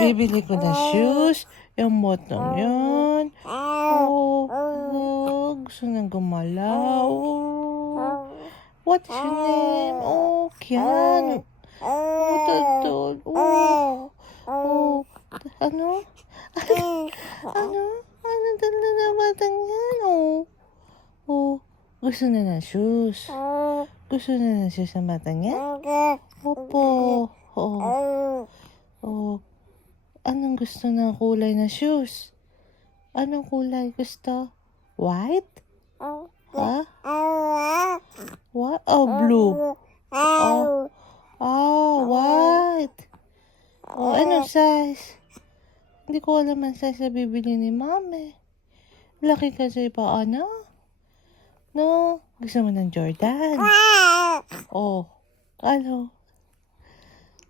Bibili ko na shoes. Yung botong yun. Oh, gusto nang gumalaw. Oh, what is your name? Oh, Kian. Oh, Tadol. Oh, ano? Ano? Ano tanda na batang yan? Oh, gusto na ng shoes. Gusto na ng shoes ng batang yan? Opo. Oh, anong gusto ng kulay na shoes? Anong kulay gusto? White? Ha? What? Oh, blue. White. Oh, anong size? Hindi ko alam ang size na bibili ni Mami. Laki kasi pa, ano? No? Gusto mo ng Jordan? Oh, ano?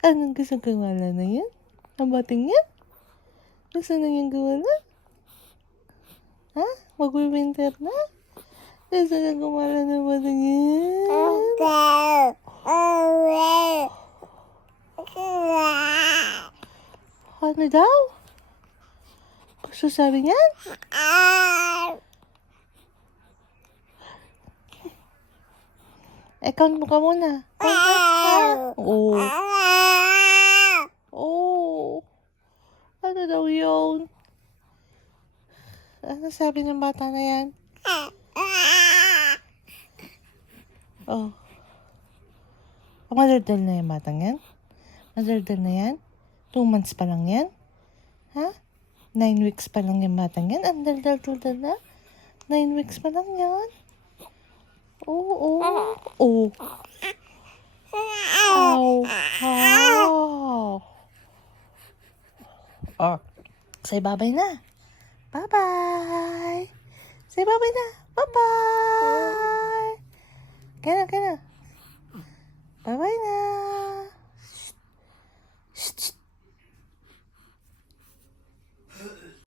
Anong gusto kong wala na yan? Ang bating yan? Gusto na yung gumala? Ha? Mag-winter na? Gusto na gumala na bating yan? Ano daw? Gusto sabi niyan? Count mo ka muna. Oh. Oh. Ano daw yun? Ano sabi ng bata na yan? Oh. Madaldal na yung batang yan? Madaldal na yan? 2 months pa lang yan? Ha? 9 weeks pa lang yung batang yan? Ang daldal na? 9 weeks pa lang yan? Oo. Oh. Oh. Say bye-bye na. Bye-bye. Say bye-bye na. Bye-bye. Kaya na. Bye-bye na.